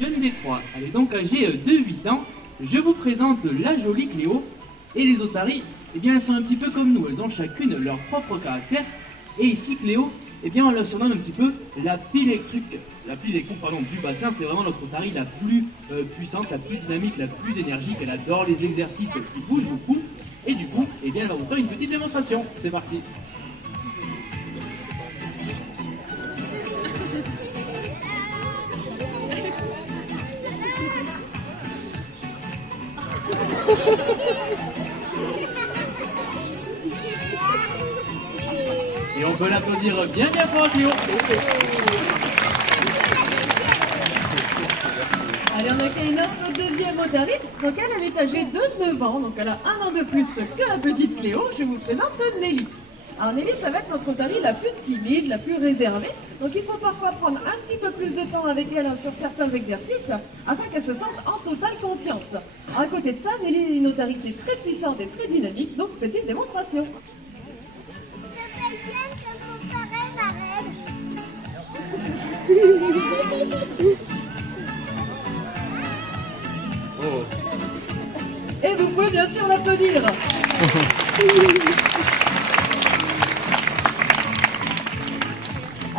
Jeune des Trois, elle est donc âgée de 8 ans. Je vous présente la jolie Cléo. Et les otaries, eh bien, elles sont un petit peu comme nous. Elles ont chacune leur propre caractère. Et ici, Cléo, eh bien, on la surnomme un petit peu la pile électrique. La pile électrique, pardon, du bassin, c'est vraiment notre otarie la plus puissante, la plus dynamique, la plus énergique. Elle adore les exercices qui bougent beaucoup. Et du coup, eh bien, elle va vous faire une petite démonstration. C'est parti. Et on peut l'applaudir bien fort, Cléo. Allez, on accueille notre deuxième otarie. Donc elle est âgée de 9 ans, donc elle a un an de plus que la petite Cléo. Je vous présente Nelly. Alors Nelly, ça va être notre otarie la plus timide, la plus réservée. Donc il faut parfois prendre un petit peu plus de temps avec elle sur certains exercices afin qu'elle se sente en totale confiance. À côté de ça, Nelly est une otarie qui est très puissante et très dynamique, donc petite démonstration. Et vous pouvez bien sûr l'applaudir.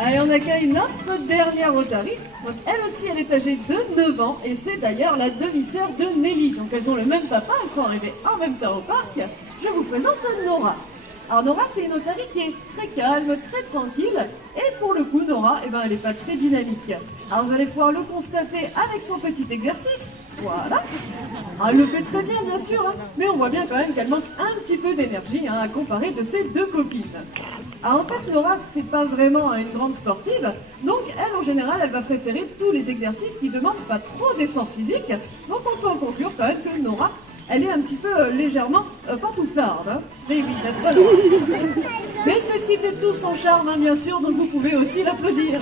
Allez, on accueille notre dernière otarie. Donc elle aussi, elle est âgée de 9 ans et c'est d'ailleurs la demi-sœur de Nelly. Donc elles ont le même papa, elles sont arrivées en même temps au parc. Je vous présente Nora. Alors Nora, c'est une otarie qui est très calme, très tranquille. Et pour le coup, Nora, eh ben, elle n'est pas très dynamique. Alors vous allez pouvoir le constater avec son petit exercice. Voilà. Alors, elle le fait très bien, bien sûr, hein, mais on voit bien quand même qu'elle manque un petit peu d'énergie à comparer de ses deux copines. Alors en fait, Nora, c'est pas vraiment une grande sportive. Donc elle, en général, elle va préférer tous les exercices qui demandent pas trop d'efforts physiques. Donc on peut en conclure quand même que Nora, elle est un petit peu légèrement pantouflarde. Hein. Mais oui, n'est-ce pas, Nora? Mais c'est ce qui fait tout son charme, hein, bien sûr, donc vous pouvez aussi l'applaudir.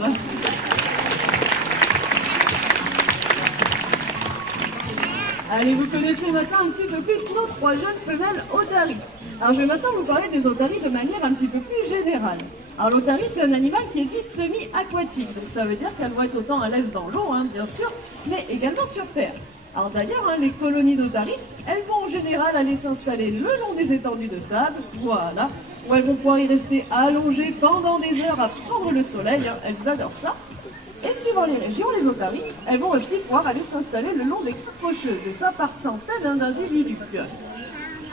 Allez, vous connaissez maintenant un petit peu plus nos trois jeunes femelles otaries. Alors je vais maintenant vous parler des otaries de manière un petit peu plus générale. Alors l'otarie, c'est un animal qui est dit semi-aquatique, donc ça veut dire qu'elles vont être autant à l'aise dans l'eau, hein, bien sûr, mais également sur terre. Alors d'ailleurs, hein, les colonies d'otaries, elles vont en général aller s'installer le long des étendues de sable, voilà, où elles vont pouvoir y rester allongées pendant des heures à prendre le soleil, hein, elles adorent ça. Et suivant les régions, les otaries, elles vont aussi pouvoir aller s'installer le long des côtes rocheuses, et ça par centaines d'individus.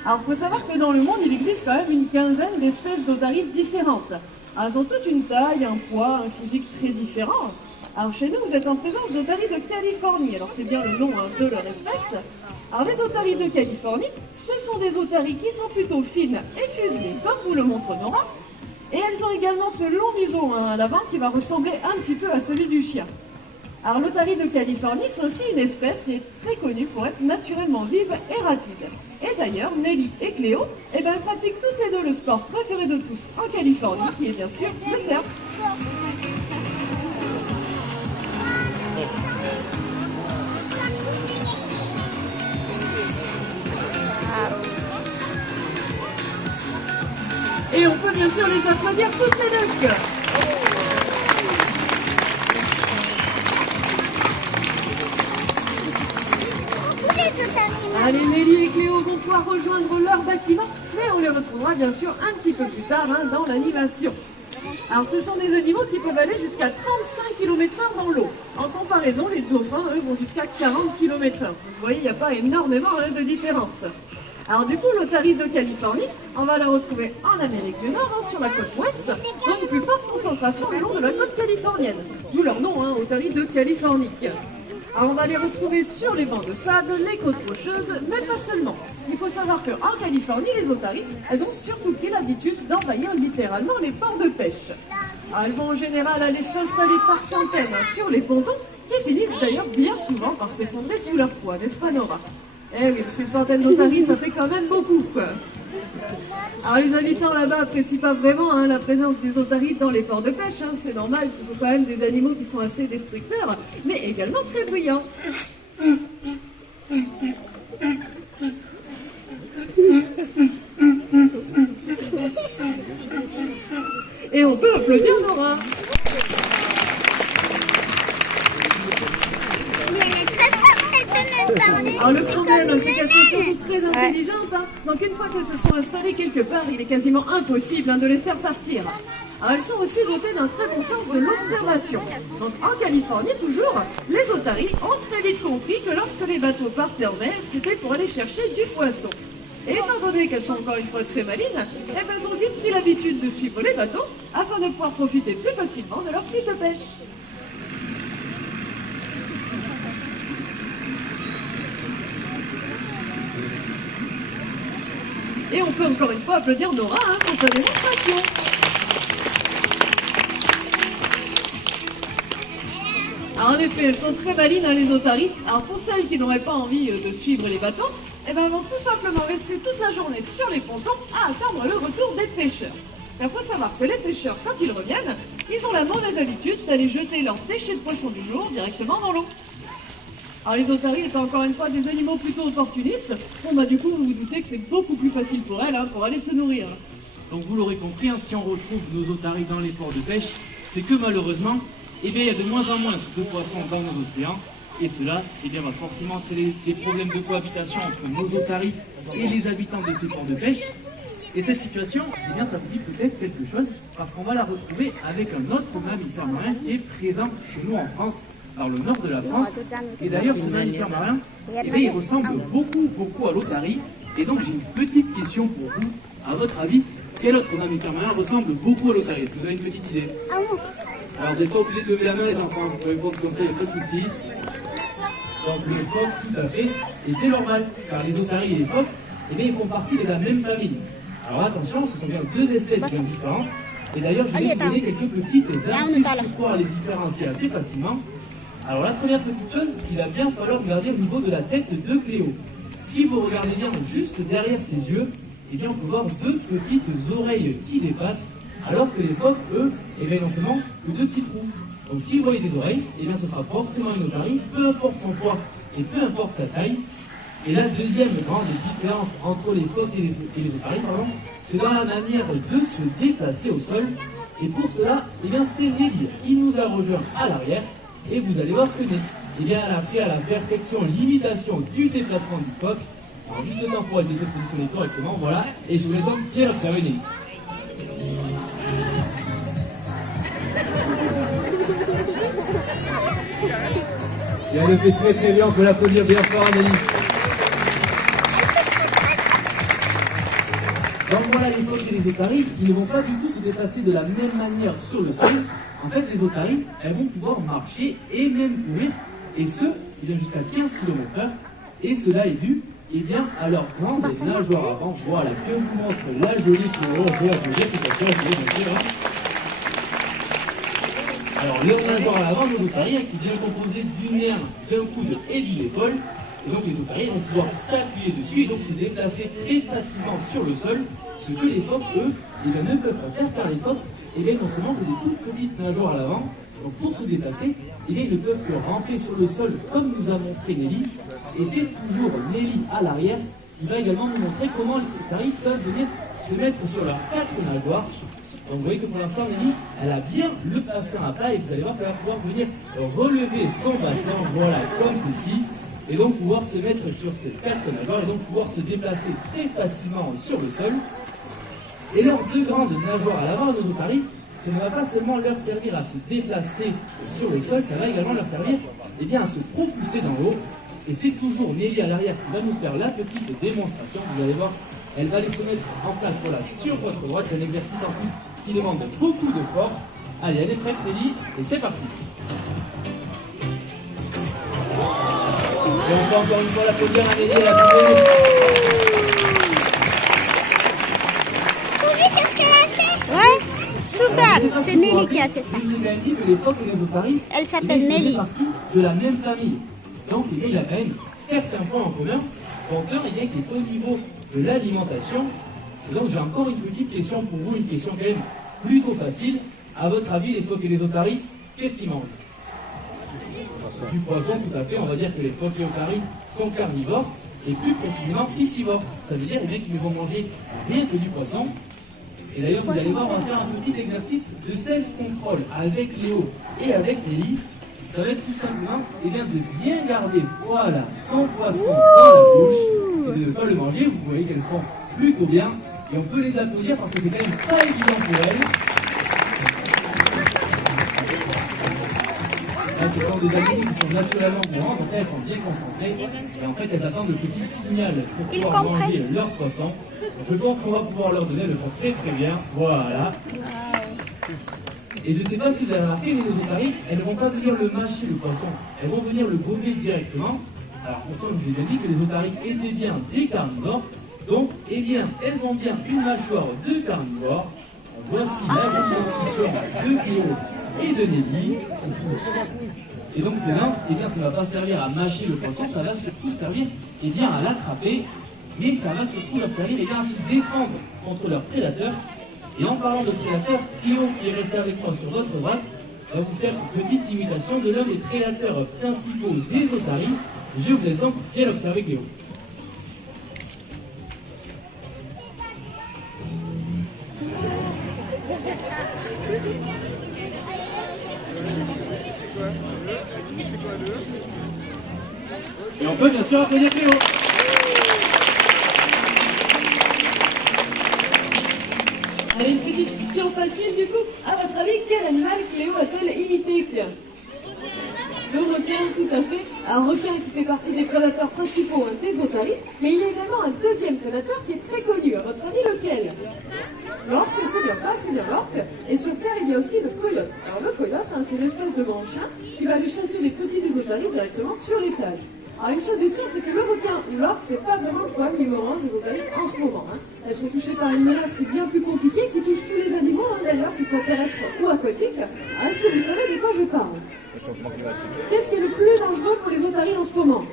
Alors il faut savoir que dans le monde, il existe quand même une quinzaine d'espèces d'otaries différentes. Alors, elles ont toute une taille, un poids, un physique très différent. Alors chez nous, vous êtes en présence d'otaries de Californie, alors c'est bien le nom hein, de leur espèce. Alors les otaries de Californie, ce sont des otaries qui sont plutôt fines et fuselées, comme vous le montre Nora. Et elles ont également ce long museau hein, à l'avant qui va ressembler un petit peu à celui du chien. Alors l'otarie de Californie, c'est aussi une espèce qui est très connue pour être naturellement vive et rapide. Et d'ailleurs, Nelly et Cléo, eh ben, pratiquent toutes les deux le sport préféré de tous en Californie, qui est bien sûr le surf. Et on peut bien sûr les applaudir toutes les deux. Allez, Nelly et Cléo vont pouvoir rejoindre leur bâtiment, mais on les retrouvera bien sûr un petit peu plus tard hein, dans l'animation. Alors ce sont des animaux qui peuvent aller jusqu'à 35 km/h dans l'eau. En comparaison, les dauphins, eux, vont jusqu'à 40 km/h. Vous voyez, il n'y a pas énormément hein, de différence. Alors du coup, l'otarie de Californie, on va la retrouver en Amérique du Nord, hein, sur la côte ouest, dans une plus forte concentration le long de la côte californienne. D'où leur nom, hein, otarie de Californie. Alors on va les retrouver sur les bancs de sable, les côtes rocheuses, mais pas seulement. Il faut savoir qu'en Californie, les otaries, elles ont surtout pris l'habitude d'envahir littéralement les ports de pêche. Alors, elles vont en général aller s'installer par centaines hein, sur les pontons, qui finissent d'ailleurs bien souvent par s'effondrer sous leur poids, n'est-ce pas Nora? Eh oui, parce qu'une centaine d'otaries, ça fait quand même beaucoup, quoi. Alors les habitants là-bas apprécient pas vraiment hein, la présence des otaries dans les ports de pêche, hein, c'est normal, ce sont quand même des animaux qui sont assez destructeurs, mais également très bruyants. Et on peut applaudir Nora. Alors le problème, c'est qu'elles sont surtout très intelligentes, hein. Donc une fois qu'elles se sont installées quelque part, il est quasiment impossible de les faire partir. Alors elles sont aussi dotées d'un très bon sens de l'observation. Donc en Californie toujours, les otaries ont très vite compris que lorsque les bateaux partaient en mer, c'était pour aller chercher du poisson. Et étant donné qu'elles sont encore une fois très malines, elles ont vite pris l'habitude de suivre les bateaux afin de pouvoir profiter plus facilement de leur site de pêche. Et on peut encore une fois applaudir Nora pour sa démonstration. Alors en effet, elles sont très malines les otaries. Alors pour celles qui n'auraient pas envie de suivre les bateaux, elles vont tout simplement rester toute la journée sur les pontons à attendre le retour des pêcheurs. Il faut savoir que les pêcheurs, quand ils reviennent, ils ont la mauvaise habitude d'aller jeter leurs déchets de poisson du jour directement dans l'eau. Alors les otaries étant encore une fois des animaux plutôt opportunistes, du coup vous vous doutez que c'est beaucoup plus facile pour elles pour aller se nourrir. Donc vous l'aurez compris, si on retrouve nos otaries dans les ports de pêche, c'est que malheureusement, il y a de moins en moins de poissons dans nos océans. Et cela va forcément créer des problèmes de cohabitation entre nos otaries et les habitants de ces ports de pêche. Et cette situation, ça vous dit peut-être quelque chose, parce qu'on va la retrouver avec un autre mammifère marin qui est présent chez nous en France, dans le nord de la France. Et d'ailleurs, ce mammifère marin, il ressemble beaucoup à l'otarie. Et donc, j'ai une petite question pour vous. À votre avis, quel autre mammifère marin ressemble beaucoup à l'otarie? Est-ce que vous avez une petite idée? Alors, vous n'êtes pas obligé de lever la main, les enfants. Vous pouvez répondre comme ça, il n'y a pas de souci. Donc, le phoque, tout à fait. Et c'est normal, car les otaries et les phoques, ils font partie de la même famille. Alors, attention, ce sont bien deux espèces bien différentes. Et d'ailleurs, je vais vous donner quelques petites astuces pour pouvoir les différencier assez facilement. Alors, la première petite chose, il va bien falloir regarder au niveau de la tête de Cléo. Si vous regardez bien juste derrière ses yeux, on peut voir deux petites oreilles qui dépassent, alors que les phoques, eux, non seulement que deux petits trous. Donc si vous voyez des oreilles, ce sera forcément une otarie, peu importe son poids et peu importe sa taille. Et la deuxième grande différence entre les phoques et les otaries, c'est dans la manière de se déplacer au sol. Et pour cela, c'est Nelly qui nous a rejoint à l'arrière. Et vous allez voir que Nelly, elle a fait à la perfection l'imitation du déplacement du phoque. Alors juste le temps pour elle de se positionner correctement, voilà. Et je vous laisse donc bien observer Nelly. Et elle le fait très bien, on peut l'applaudir bien fort à Nelly. Donc voilà les phoques et les otaries, ils ne vont pas du tout se déplacer de la même manière sur le sol. En fait, les otaries, elles vont pouvoir marcher et même courir, et ce, jusqu'à 15 km/h. Et cela est dû à leur grande nageoire avant. Voilà, que vous montre la jolie Cléo, on peut applaudir tout à fait. Alors, leur nageoire à l'avant, nos otaries, qui vient composée d'une nerf, d'un coude et d'une épaule. Et donc, les otaries vont pouvoir s'appuyer dessus et donc se déplacer très facilement sur le sol, ce que les phoques, eux, ne peuvent pas faire, car les phoques, non seulement que des toutes petites nageoires à l'avant, donc pour se déplacer, ils ne peuvent que ramper sur le sol, comme nous a montré Nelly. Et c'est toujours Nelly à l'arrière qui va également nous montrer comment les otaries peuvent venir se mettre sur leurs quatre nageoires. Donc vous voyez que pour l'instant, Nelly, elle a bien le bassin à plat et vous allez voir qu'elle va pouvoir venir relever son bassin, voilà, comme ceci. Et donc pouvoir se mettre sur ces quatre nageoires et donc pouvoir se déplacer très facilement sur le sol. Et leurs deux grandes nageoires à l'avant, nos otaries, ça ne va pas seulement leur servir à se déplacer sur le sol, ça va également leur servir à se propulser dans l'eau. Et c'est toujours Nelly à l'arrière qui va nous faire la petite démonstration. Vous allez voir, elle va aller se mettre en place sur votre droite. C'est un exercice en plus qui demande beaucoup de force. Allez, elle est prête Nelly, et c'est parti. Et on peut encore une fois l'applaudir à Nelly et la poubelle. Qu'est-ce qu'elle a fait? Ouais, super, c'est Nelly qui a fait ça. Je vous ai dit que les phoques et les otaries, elle s'appelle Nelly. Font partie de la même famille. Donc il y a quand même certains points en commun. Donc un, qui est au niveau de l'alimentation. Et donc j'ai encore une petite question pour vous, une question quand même plutôt facile. À votre avis, les phoques et les otaries, qu'est-ce qu'ils mangent? Du poisson, tout à fait. On va dire que les phoques et les otaries sont carnivores et plus précisément piscivores. Ça veut dire qu'ils ne vont manger rien que du poisson. Et d'ailleurs, vous allez voir, on va faire un petit exercice de self-control avec Léo et avec Nelly. ça va être tout simplement de bien garder voilà, son poisson dans la bouche et de ne pas le manger. Vous voyez qu'elles font plutôt bien et on peut les applaudir parce que c'est quand même pas évident pour elles. Là, ce sont des animaux qui sont naturellement courantes, donc là, elles sont bien concentrées et en fait elles attendent le petit signal pour pouvoir manger leur poisson. Je pense qu'on va pouvoir leur donner, elles le font très très bien, voilà. Et je ne sais pas si vous avez remarqué, mais nos otaries, elles ne vont pas venir le mâcher le poisson, elles vont venir le gober directement. Alors pourtant je vous ai bien dit que les otaries étaient bien des carnivores, donc eh bien elles ont bien une mâchoire de carnivore. Voici la jolie dentition de Cléo et de Nelly. Et donc ces dents, eh bien ça ne va pas servir à mâcher le poisson, ça va surtout servir eh bien, à l'attraper, mais ça va surtout leur servir eh bien, à se défendre contre leurs prédateurs. Et en parlant de prédateurs, Cléo, qui est resté avec moi sur votre droite, va vous faire une petite imitation de l'un des prédateurs principaux des otaries. Je vous laisse donc bien observer Cléo. Et on peut bien sûr applaudir Cléo. Allez, une petite question facile du coup. À votre avis, quel animal Cléo a-t-elle imité? Le requin, tout à fait. Un requin qui fait partie des prédateurs principaux des otaries. Mais il y a également un deuxième prédateur qui est très connu. À votre avis, lequel? L'orque, c'est bien ça, c'est bien l'orque. Et sur Terre, il y a aussi le coyote. Alors le coyote, c'est une espèce de grand chien qui va aller chasser les petits des otaries directement sur les plages. Alors une chose est sûre, c'est que le requin ou l'orque, c'est pas vraiment le problème numéro 1 des otaries en ce moment. Elles sont touchées par une menace qui est bien plus compliquée, qui touche tous les animaux d'ailleurs, qu'ils soient terrestres ou aquatiques. Alors est-ce que vous savez de quoi je parle? Qu'est-ce qui est le plus dangereux pour les otaries en ce moment?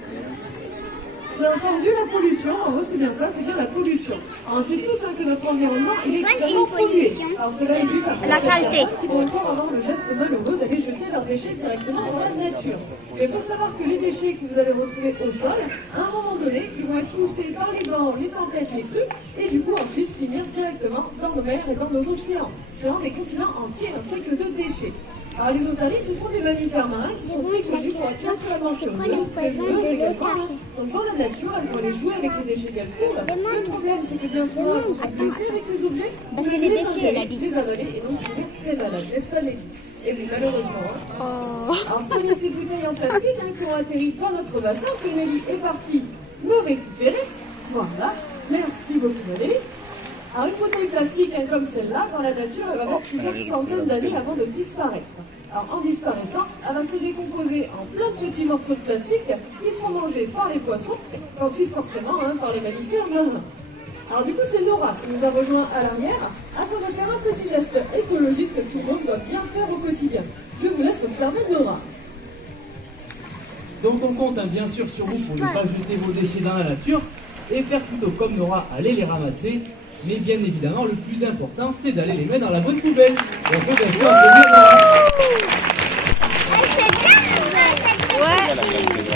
Vous avez entendu la pollution, en gros c'est bien ça, c'est bien la pollution. Alors on sait tous que notre environnement il est extrêmement pollué. Alors cela est dû par la saleté qui vont encore avoir le geste malheureux d'aller jeter leurs déchets directement dans la nature. Mais il faut savoir que les déchets que vous allez retrouver au sol, à un moment donné, ils vont être poussés par les vents, les tempêtes, les crues, et du coup ensuite finir directement dans nos mers et dans nos océans, créant des continents entiers en fait que de déchets. Alors les otaries, ce sont des mammifères marins qui sont très connus pour être naturellement curieuses, très joueuses également. Donc dans la nature, elles vont aller jouer avec les déchets qu'elles trouvent. Le problème, c'est que bien souvent, elles vont se blesser avec ces objets, les avaler, et donc tomber très malades, n'est-ce pas Nelly? Et oui, malheureusement. Alors prenez ces bouteilles en plastique qui ont atterri dans notre bassin, que Nelly est partie me récupérer. Voilà, merci beaucoup Nelly. Alors une bouteille plastique comme celle-là, dans la nature, elle va mettre plusieurs centaines d'années avant de disparaître. Alors en disparaissant, elle va se décomposer en plein de petits morceaux de plastique qui seront mangés par les poissons et ensuite forcément par les mammifères marins. Alors du coup c'est Nora qui nous a rejoint à l'arrière afin de faire un petit geste écologique que tout le monde doit bien faire au quotidien. Je vous laisse observer Nora. Donc on compte bien sûr sur vous pour ne pas jeter vos déchets dans la nature et faire plutôt comme Nora, aller les ramasser. Mais bien évidemment, le plus important, c'est d'aller les mettre dans la bonne poubelle. Et on peut bien sûr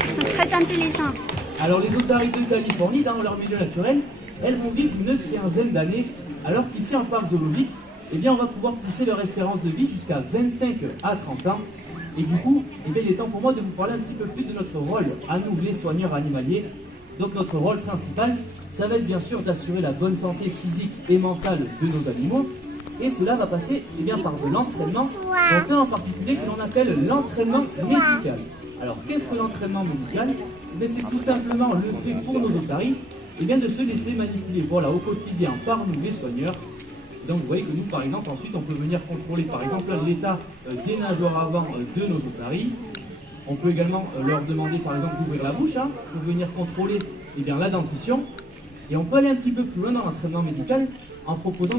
Ils sont très intelligents. Alors les otaries de Californie, dans leur milieu naturel, elles vont vivre une quinzaine d'années, alors qu'ici en parc zoologique, eh bien, on va pouvoir pousser leur espérance de vie jusqu'à 25 à 30 ans. Et du coup, eh bien, il est temps pour moi de vous parler un petit peu plus de notre rôle à nous, les soigneurs animaliers. Donc notre rôle principal, ça va être bien sûr d'assurer la bonne santé physique et mentale de nos animaux. Et cela va passer eh bien, par de l'entraînement, donc un en particulier que l'on appelle l'entraînement médical. Alors qu'est-ce que l'entraînement médical? Eh c'est tout simplement le fait pour nos otaries eh bien, de se laisser manipuler voilà, au quotidien par nous les soigneurs. Donc vous voyez que nous par exemple ensuite on peut venir contrôler par exemple l'état des nageoires avant de nos otaries. On peut également leur demander par exemple d'ouvrir la bouche pour venir contrôler eh bien, la dentition. Et on peut aller un petit peu plus loin dans l'entraînement médical en proposant